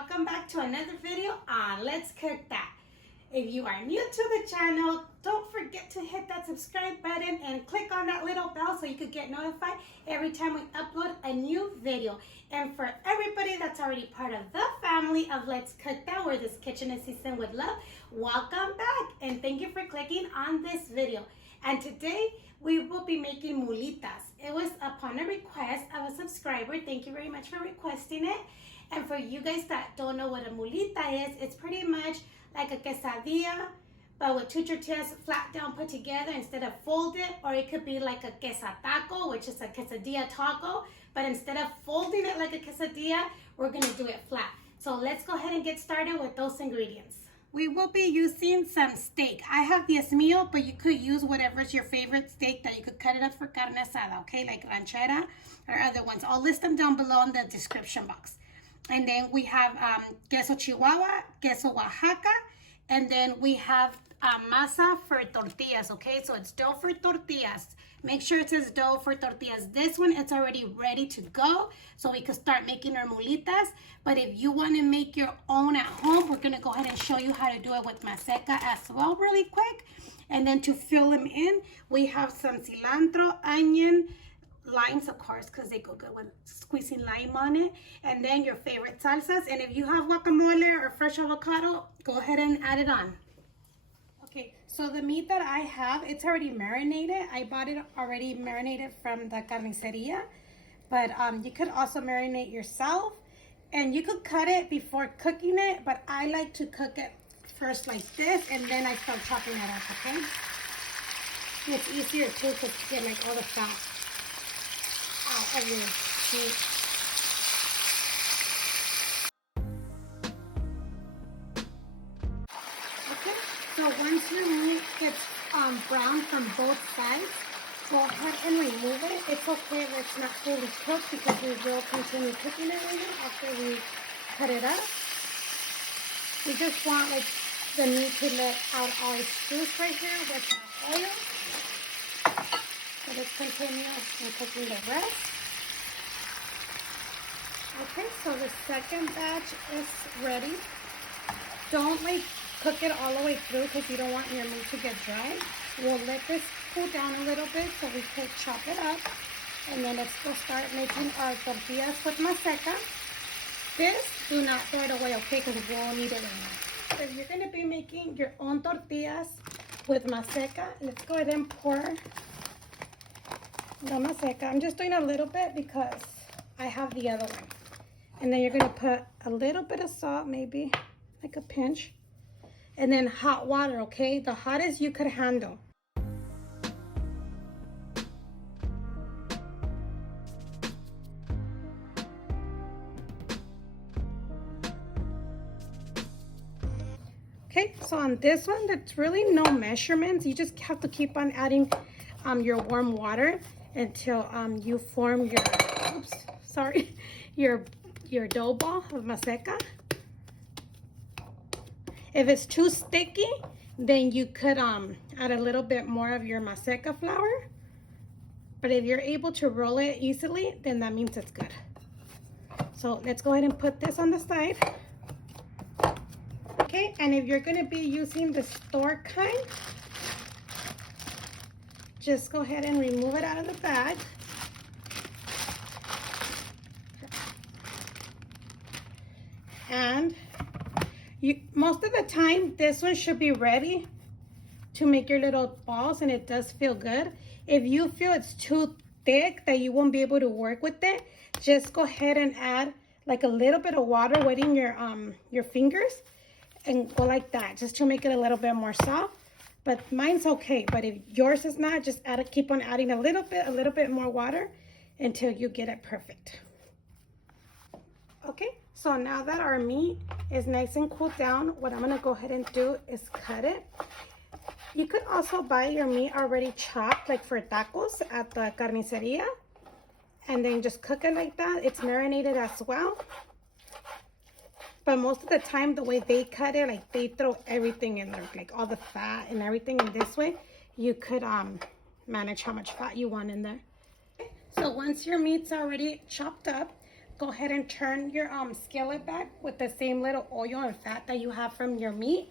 welcome back to another video on Let's Cook That. If you are new to the channel, don't forget to hit that subscribe button and click on that little bell so you could get notified every time we upload a new video. And for everybody that's already part of the family of Let's Cook That, where this kitchen is seasoned with love, welcome back and thank you for clicking on this video. And today we will be making mulitas. It was upon a request of a subscriber. Thank you very much for requesting it. And for you guys that don't know what a mulita is, it's pretty much like a quesadilla, but with two tortillas flat down put together instead of folded, or it could be like a quesataco, which is a quesadilla taco, but instead of folding it like a quesadilla, we're gonna do it flat. So let's go ahead and get started with those ingredients. We will be using some steak. I have Diezmillo, but you could use whatever's your favorite steak that you could cut it up for carne asada, okay? Like ranchera or other ones. I'll list them down below in the description box. And then we have Queso Chihuahua, Queso Oaxaca, and then we have Masa for Tortillas, okay? So it's dough for tortillas. Make sure it says dough for tortillas. This one, it's already ready to go, so we can start making our mulitas. But if you want to make your own at home, we're going to go ahead and show you how to do it with maseca as well really quick. And then to fill them in, we have some cilantro, onion, limes, of course, because they go good with squeezing lime on it, and then your favorite salsas. And if you have guacamole or fresh avocado, go ahead and add it on. Okay, so the meat that I have, it's already marinated. I bought it already marinated from the carniceria, but you could also marinate yourself, and you could cut it before cooking it, but I like to cook it first like this, and then I start chopping it up, okay? And it's easier too to get like all the fat out of your meat. Okay, so once your meat gets brown from both sides, go ahead and remove it. It's okay if it's not fully cooked because we will continue cooking it later after we cut it up. We just want like the meat to let out all its juice right here with the oil. So let's continue in cooking the rest. Okay, so the second batch is ready. Don't like cook it all the way through because you don't want your meat to get dry. We'll let this cool down a little bit so we can chop it up. And then let's go start making our tortillas with maseca. This, do not throw it away, okay, because we'll need it right now. So if you're going to be making your own tortillas with maseca, let's go ahead and pour the maseca. I'm just doing a little bit because I have the other one. And then you're going to put a little bit of salt, maybe like a pinch. And then hot water, okay? The hottest you could handle. Okay, so on this one, there's really no measurements. You just have to keep on adding your warm water until you form your, oops, sorry, your dough ball of maseca. If it's too sticky, then you could add a little bit more of your maseca flour. But if you're able to roll it easily, then that means it's good. So let's go ahead and put this on the side. Okay, and if you're going to be using the store kind, just go ahead and remove it out of the bag. And most of the time, this one should be ready to make your little balls, and it does feel good. If you feel it's too thick that you won't be able to work with it, just go ahead and add like a little bit of water, wetting your fingers, and go like that, just to make it a little bit more soft. But mine's okay. But if yours is not, just keep on adding a little bit more water until you get it perfect. Okay, so now that our meat is nice and cooled down, what I'm gonna go ahead and do is cut it. You could also buy your meat already chopped, like for tacos at the carniceria, and then just cook it like that. It's marinated as well. But most of the time, the way they cut it, like they throw everything in there, like all the fat and everything. In this way, you could manage how much fat you want in there. So once your meat's already chopped up, go ahead and turn your skillet back with the same little oil and fat that you have from your meat.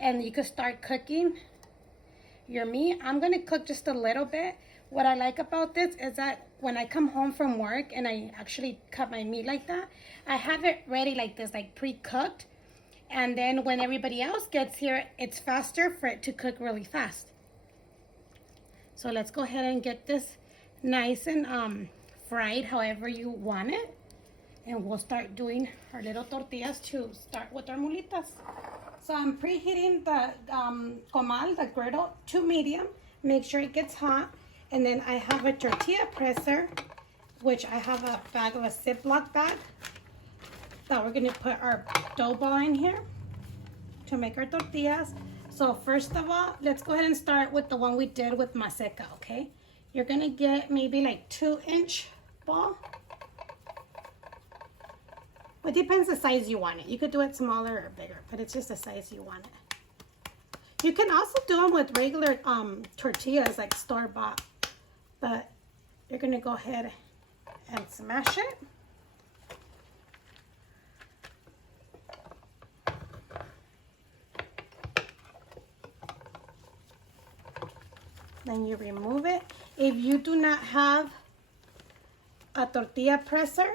And you can start cooking your meat. I'm gonna cook just a little bit. What I like about this is that when I come home from work and I actually cut my meat like that, I have it ready like this, like pre-cooked. And then when everybody else gets here, it's faster for it to cook really fast. So let's go ahead and get this nice and fried however you want it. And we'll start doing our little tortillas to start with our mulitas. So I'm preheating the comal, the griddle, to medium. Make sure it gets hot. And then I have a tortilla presser, which I have a bag of a Ziploc bag that we're gonna put our dough ball in here to make our tortillas. So first of all, let's go ahead and start with the one we did with maseca, okay? You're gonna get maybe like 2-inch ball. It depends the size you want it. You could do it smaller or bigger, but it's just the size you want it. You can also do them with regular tortillas, like store-bought, but you're gonna go ahead and smash it. Then you remove it. If you do not have a tortilla presser,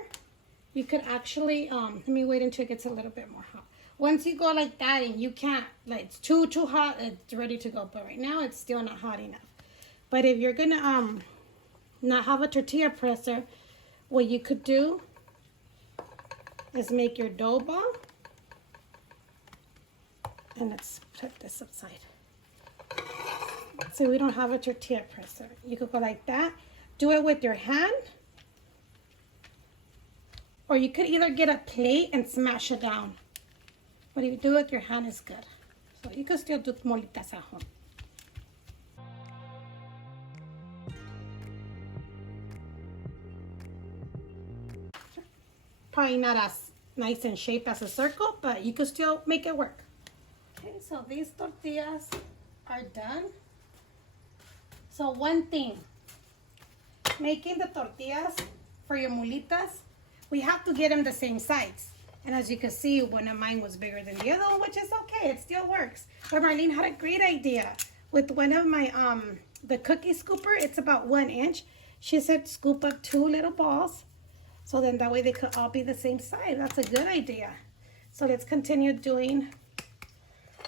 you could actually, let me wait until it gets a little bit more hot. Once you go like that and you can't, like it's too hot, it's ready to go. But right now it's still not hot enough. But if you're gonna not have a tortilla presser, what you could do is make your dough ball. And let's put this aside. So we don't have a tortilla presser. You could go like that. Do it with your hand. Or you could either get a plate and smash it down. But if you do it with your hand, it's good. So you could still do mulitas at home. Probably not as nice in shape as a circle, but you could still make it work. Okay, so these tortillas are done. So one thing, making the tortillas for your mulitas, we have to get them the same size. And as you can see, one of mine was bigger than the other one, which is okay, it still works. But Marlene had a great idea. With one of my, the cookie scooper, it's about 1 inch. She said scoop up 2 little balls. So then that way they could all be the same size. That's a good idea. So let's continue doing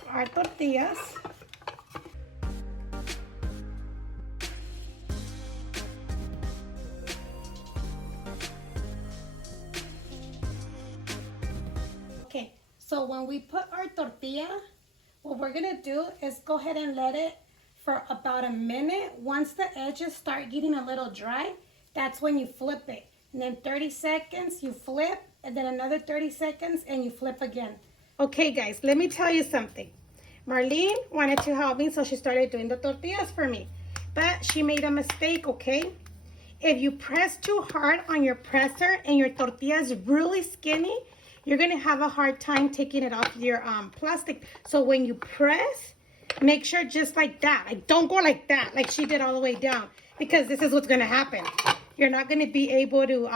our tortillas. So when we put our tortilla, what we're gonna do is go ahead and let it for about a minute. Once the edges start getting a little dry, that's when you flip it. And then 30 seconds, you flip, and then another 30 seconds, and you flip again. Okay guys, let me tell you something. Marlene wanted to help me, so she started doing the tortillas for me. But she made a mistake, okay? If you press too hard on your presser and your tortilla is really skinny, you're gonna have a hard time taking it off your plastic. So when you press, make sure just like that. Like don't go like that, like she did all the way down, because this is what's gonna happen. You're not gonna be able to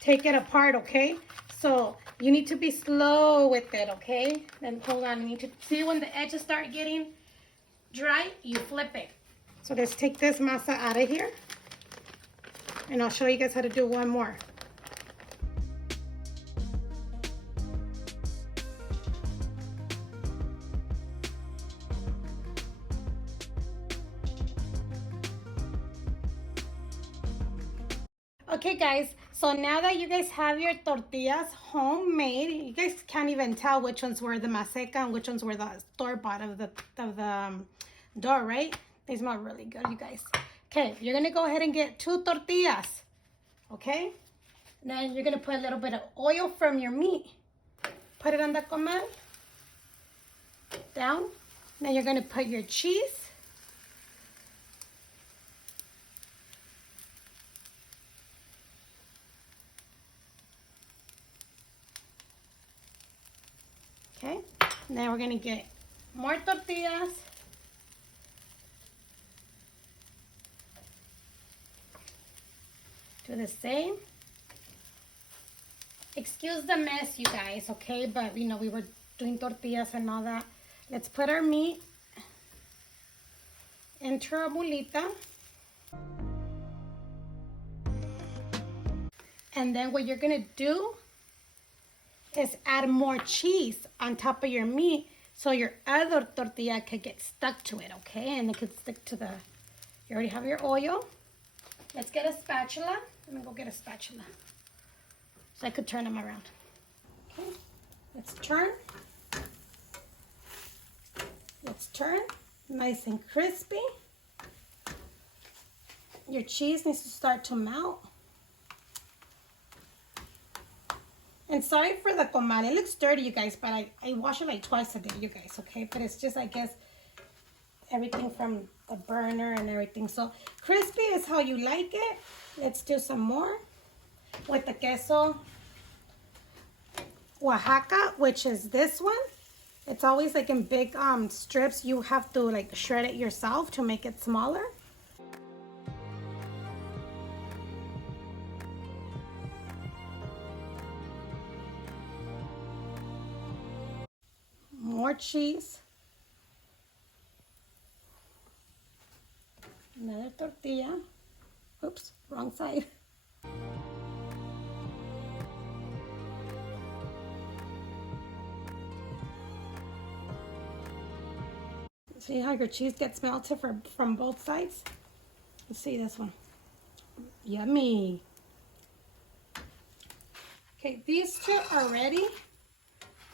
take it apart, okay? So you need to be slow with it, okay? Then hold on, you need to see when the edges start getting dry, you flip it. So let's take this masa out of here. And I'll show you guys how to do one more. Okay guys, so now that you guys have your tortillas homemade, you guys can't even tell which ones were the maseca and which ones were the store-bought of the dough, right? They smell really good, you guys. Okay, you're gonna go ahead and get 2 tortillas, okay? Then you're gonna put a little bit of oil from your meat. Put it on the comal, down. Then you're gonna put your cheese. Okay, and then we're gonna get more tortillas. Do the same. Excuse the mess, you guys, okay? But, you know, we were doing tortillas and all that. Let's put our meat into our mulita. And then what you're going to do is add more cheese on top of your meat so your other tortilla can get stuck to it, okay? And it could stick to the, you already have your oil. Let's get a spatula. Let me go get a spatula so I could turn them around. Okay, let's turn. Let's turn, nice and crispy. Your cheese needs to start to melt. And sorry for the comal, it looks dirty, you guys, but I wash it like twice a day, you guys, okay? But it's just, I guess, everything from the burner and everything. So crispy is how you like it. Let's do some more with the queso Oaxaca, which is this one. It's always like in big strips. You have to like shred it yourself to make it smaller. More cheese. Another tortilla. Oops, wrong side. See how your cheese gets melted from both sides? Let's see this one. Yummy. Okay, these two are ready.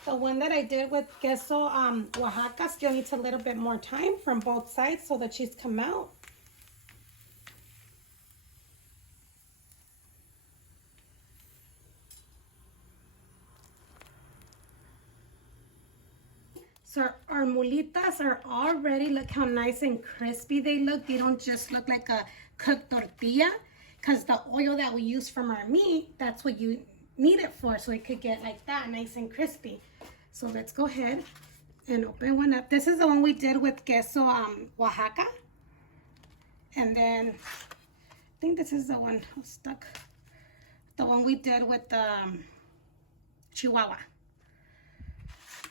The one that I did with queso Oaxaca still needs a little bit more time from both sides so the cheese come out. So our mulitas are all ready. Look how nice and crispy they look. They don't just look like a cooked tortilla, because the oil that we use from our meat, that's what you need it for, so it could get like that, nice and crispy. So let's go ahead and open one up. This is the one we did with queso Oaxaca. And then I think this is the one stuck. The one we did with Chihuahua.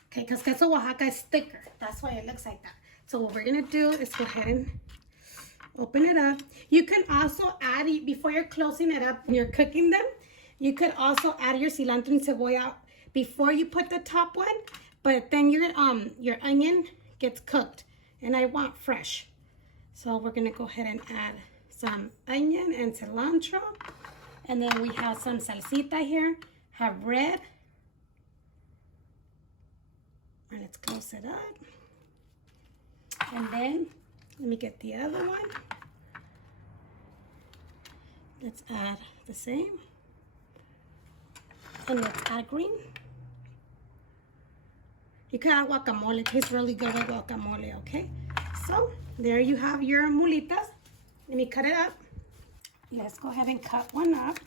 Okay, because queso Oaxaca is thicker. That's why it looks like that. So what we're gonna do is go ahead and open it up. You can also add, before you're closing it up and you're cooking them, you could also add your cilantro and cebolla before you put the top one, but then your onion gets cooked, and I want fresh. So we're gonna go ahead and add some onion and cilantro, and then we have some salsita here, have red. And let's close it up. And then, let me get the other one. Let's add the same. And let's add green. You can add guacamole. It tastes really good with guacamole, okay? So, there you have your mulitas. Let me cut it up. Let's go ahead and cut one up.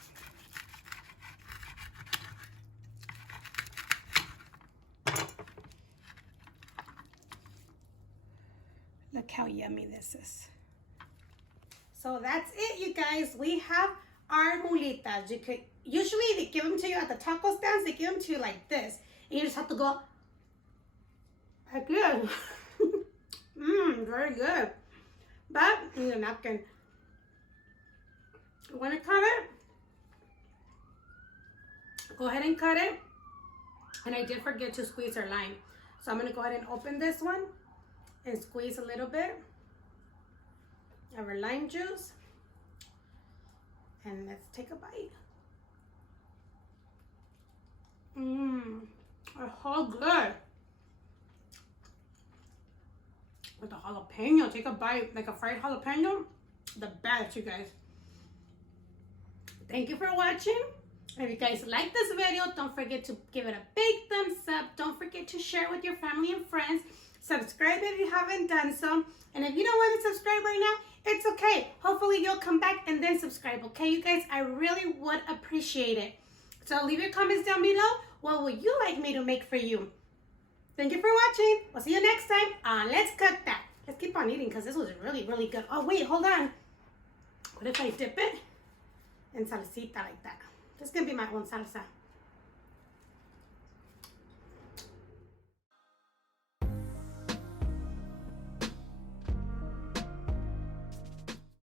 Look how yummy this is. So that's it, you guys. We have our mulitas. You could, usually they give them to you at the taco stands. They give them to you like this. And you just have to go like this. Very good. But I need a napkin. You want to cut it? Go ahead and cut it. And I did forget to squeeze our lime. So I'm going to go ahead and open this one and squeeze a little bit of our lime juice. And let's take a bite. It's so good. With the jalapeno, take a bite, like a fried jalapeno. The best, you guys. Thank you for watching. If you guys like this video, don't forget to give it a big thumbs up. Don't forget to share with your family and friends. Subscribe if you haven't done so. And if you don't want to subscribe right now, it's okay. Hopefully you'll come back and then subscribe, okay, you guys? I really would appreciate it. So leave your comments down below. What would you like me to make for you? Thank you for watching. We'll see you next time. Let's cook that. Let's keep on eating because this was really, really good. Oh, wait, hold on. What if I dip it in salsita like that? This is going to be my own salsa.